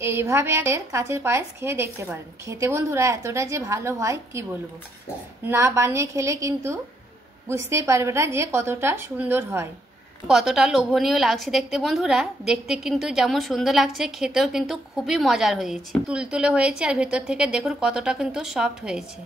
এইভাবে কাঁচের পায়েস খেয়ে দেখতে পারেন। খেতে বন্ধুরা এতটা যে ভালো হয় কি বলবো, না বানিয়ে খেলে কিন্তু বুঝতেই পারবে না যে কতটা সুন্দর হয়, কতটা লোভনীয় লাগছে দেখতে বন্ধুরা। দেখতে কিন্তু যেমন সুন্দর লাগছে, খেতেও কিন্তু খুবই মজার হয়েছে, তুলতুলে হয়েছে আর ভেতর থেকে দেখুন কতটা কিন্তু সফট হয়েছে।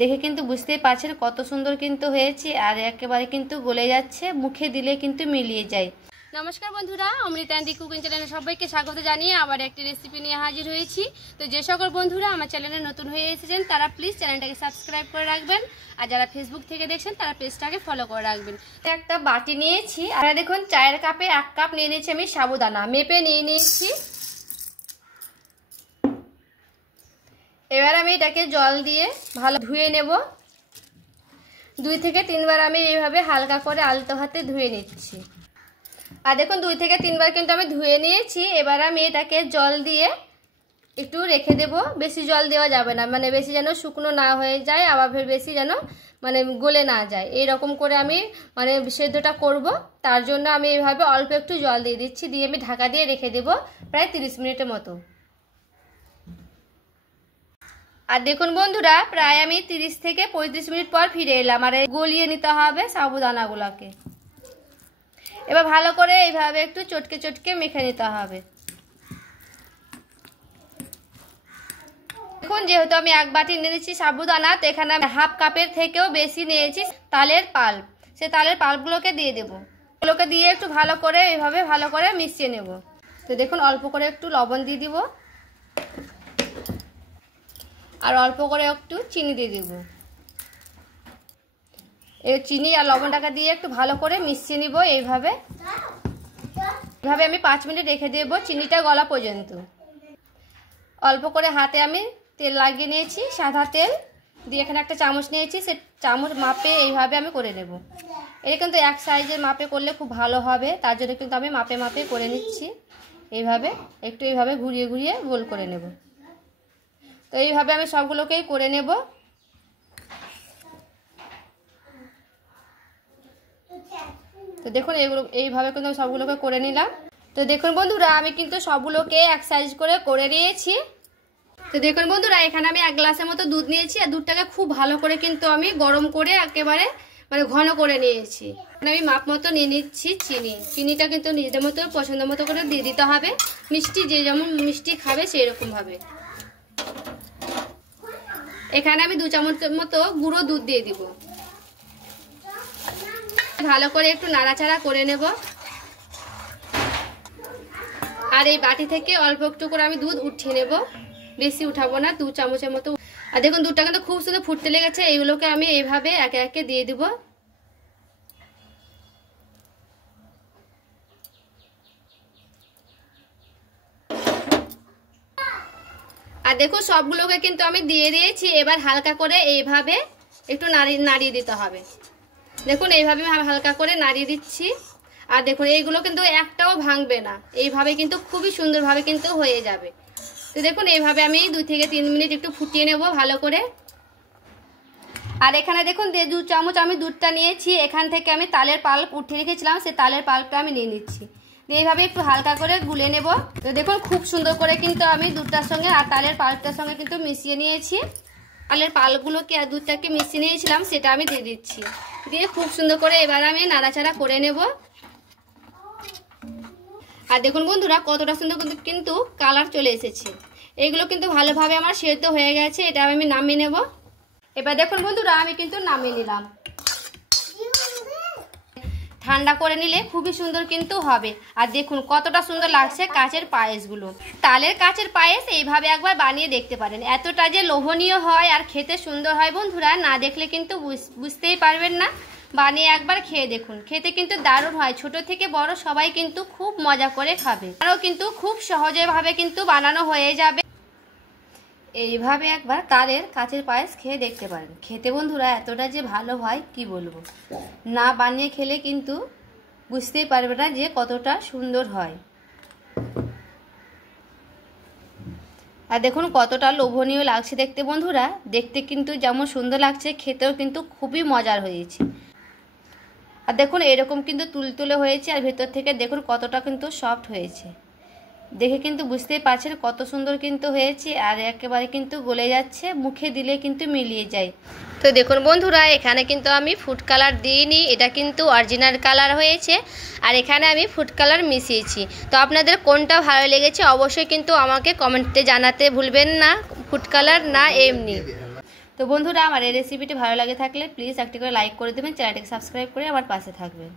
দেখে কিন্তু বুঝতেই পারছেন কত সুন্দর কিন্তু হয়েছে আর একেবারে কিন্তু গলে যাচ্ছে, মুখে দিলে কিন্তু মিলিয়ে যায়। নমস্কার বন্ধুরা, অমৃতা অ্যান্ড দি কুকিং চ্যানেলে সবাইকে স্বাগত জানিয়ে আবার একটি রেসিপি নিয়ে হাজির হয়েছি। তো যে সকল বন্ধুরা আমার চ্যানেলে নতুন হয়ে এসেছেন তারা প্লিজ চ্যানেলটাকে সাবস্ক্রাইব করে রাখবেন, আর যারা ফেসবুক থেকে দেখছেন তারা পেজটাকে ফলো করে রাখবেন। একটা বাটি নিয়েছি আর দেখুন চায়ের কাপে 1 কাপ নিয়ে নিয়েছি আমি সাবুদানা, মেপে নিয়ে নিয়েছি। এবার আমি এটাকে জল দিয়ে ভালো ধুয়ে নেব। 2 থেকে 3 বার আমি এইভাবে হালকা করে আলতো হাতে ধুয়ে নিচ্ছি। আর দেখুন 2 থেকে 3 বার কিন্তু আমি ধুয়ে নিয়েছি। এবার আমি এটাকে জল দিয়ে একটু রেখে দেব। বেশি জল দেওয়া যাবে না, মানে বেশি যেন শুকনো না হয়ে যায়, আবার ফের বেশি যেন মানে গলে না যায়, এইরকম করে আমি মানে সেদ্ধটা করব। তার জন্য আমি এইভাবে অল্প একটু জল দিয়ে দিচ্ছি, দিয়ে আমি ঢাকা দিয়ে রেখে দেব প্রায় 30 মিনিটের মতো। আর দেখুন বন্ধুরা, প্রায় আমি 30 থেকে 35 মিনিট পর ফিরে এলাম। আর গলিয়ে নিতে হবে সাবুদানাগুলোকে। এবার ভালো করে এইভাবে একটু চটকে চটকে মেখে নিতে হবে। দেখুন যেহেতু আমি 1 বাটি নিয়েছি সাবুদানা, তো এখানে আমি হাফ কাপের থেকেও বেশি নিয়েছি তালের পাল্প। সেই তালের পাল্পগুলোকে দিয়ে দেবো। এগুলোকে দিয়ে একটু ভালো করে এইভাবে ভালো করে মিশিয়ে নেব। তো দেখুন অল্প করে একটু লবণ দিয়ে দিব আর অল্প করে একটু চিনি দিয়ে দিব। এই চিনি আর লবণটাকে দিয়ে একটু ভালো করে মিশিয়ে নিব। এইভাবে আমি 5 মিনিট রেখে দেব চিনিটা গলা পর্যন্ত। অল্প করে হাতে আমি তেল লাগিয়ে নিয়েছি, সাদা তেল দিয়ে এখানে একটা চামচ নিয়েছি, সে চামচ মাপে এইভাবে আমি করে নেব। এটা কিন্তু এক সাইজের মাপে করলে খুব ভালো হবে, তার জন্য কিন্তু আমি মাপে মাপে করে নিচ্ছি। এইভাবে একটু এইভাবে ঘুরিয়ে ঘুরিয়ে গোল করে নেব। তো এইভাবে আমি সবগুলোকেই করে নেব। তো দেখুন এইভাবে কিন্তু আমি সবগুলোকে করে নিলাম। তো দেখুন বন্ধুরা, আমি কিন্তু সবগুলোকে এক সাইজ করে নিয়েছি। তো দেখুন বন্ধুরা, এখানে আমি 1 গ্লাসের মতো দুধ নিয়েছি আর দুধটাকে খুব ভালো করে কিন্তু আমি গরম করে একেবারে মানে ঘন করে নিয়েছি। আমি মাপ মতো নিয়ে নিচ্ছি চিনিটা কিন্তু নিজেদের মতো পছন্দ মতো করে দিয়ে দিতে হবে। মিষ্টি যে যেমন মিষ্টি খাবে সেই রকম ভাবে। এখানে আমি 2 চামচের মতো গুঁড়ো দুধ দিয়ে দিব। ভালো করে একটু নাড়াচাড়া করে নেব। আর এই বাটি থেকে অল্প একটু করে আমি দুধ উঠিয়ে নেব, বেশি উঠাবো না, 2 চামচের মতো। আর দেখুন দুধটা কিন্তু খুব সুন্দর ফুটতে লেগেছে। এইগুলোকে আমি এইভাবে একে একে দিয়ে দিব। আর দেখুন সবগুলোকে কিন্তু আমি দিয়ে দিয়েছি। এবার হালকা করে এইভাবে একটু নাড়িয়ে দিতে হবে। দেখুন এইভাবে হালকা করে নাড়িয়ে দিচ্ছি। আর দেখুন এইগুলো কিন্তু একটাও ভাঙবে না, এইভাবে কিন্তু খুবই সুন্দরভাবে কিন্তু হয়ে যাবে। তো দেখুন এইভাবে আমি 2 থেকে 3 মিনিট একটু ফুটিয়ে নেব ভালো করে। আর এখানে দেখুন 2 চামচ আমি দুধটা নিয়েছি, এখান থেকে আমি তালের পাল্প উঠিয়ে রেখেছিলাম, সেই তালের পাল্পটা আমি নিয়ে নিচ্ছি। এইভাবে একটু হালকা করে গুলে নেব। তো দেখুন খুব সুন্দর করে কিন্তু আমি দুধটার সঙ্গে আর তালের পাল্পটার সঙ্গে কিন্তু মিশিয়ে নিয়েছি। তালের পাল্পগুলোকে আর দুধটাকে মিশিয়ে নিয়েছিলাম সেটা আমি দিয়ে দিচ্ছি। দিয়ে খুব সুন্দর করে এবার আমি নাড়াচাড়া করে নেব। আর দেখুন বন্ধুরা কতটা সুন্দর কিন্তু কালার চলে এসেছে। এইগুলো কিন্তু ভালোভাবে আমার সেদ্ধ হয়ে গেছে। এটা আমি নামিয়ে নেব। এবার দেখুন বন্ধুরা, আমি কিন্তু নামিয়ে নিলাম। ঠান্ডা করে নিলে খুবই সুন্দর কিন্তু হবে। আর দেখুন কতটা সুন্দর লাগছে কাচের পায়েসগুলো। তালের কাচের পায়েস এইভাবে একবার বানিয়ে দেখতে পারেন। এতটা যে লোভনীয় হয় আর খেতে সুন্দর হয় বন্ধুরা, না দেখলে কিন্তু বুঝতেই পারবেন না। বানিয়ে একবার খেয়ে দেখুন, খেতে কিন্তু দারুণ হয়। ছোট থেকে বড় সবাই কিন্তু খুব মজা করে খাবে। আরও কিন্তু খুব সহজভাবে কিন্তু বানানো হয়ে যাবে। এইভাবে একবার তালের কাচের পায়েস খেয়ে দেখতে পারেন। খেতে বন্ধুরা এতটা যে ভালো হয় কি বলবো, না বানিয়ে খেলে কিন্তু বুঝতেই পারবে না যে কতটা সুন্দর হয়। আর দেখুন কতটা লোভনীয় লাগছে দেখতে বন্ধুরা। দেখতে কিন্তু যেমন সুন্দর লাগছে, খেতেও কিন্তু খুবই মজার হয়েছে। আর দেখুন এরকম কিন্তু তুলতুলে হয়েছে আর ভেতর থেকে দেখুন কতটা কিন্তু সফট হয়েছে। দেখে কিন্তু বুঝতেই পারছেন কত সুন্দর কিন্তু হয়েছে, আর একেবারে কিন্তু গলে যাচ্ছে, মুখে দিলে কিন্তু মিলিয়ে যায়। তো দেখুন বন্ধুরা, এখানে কিন্তু আমি ফুড কালার দিইনি, এটা কিন্তু অরিজিনাল কালার হয়েছে, আর এখানে আমি ফুড কালার মিশিয়েছি। তো আপনাদের কোনটা ভালো লেগেছে অবশ্যই কিন্তু আমাকে কমেন্টে জানাতে ভুলবেন না, ফুড কালার না এমনি। তো বন্ধুরা, আমার এই রেসিপিটি ভালো লাগে থাকলে প্লিজ একটি করে লাইক করে দেবেন, চ্যানেলটিকে সাবস্ক্রাইব করে আমার পাশে থাকবেন।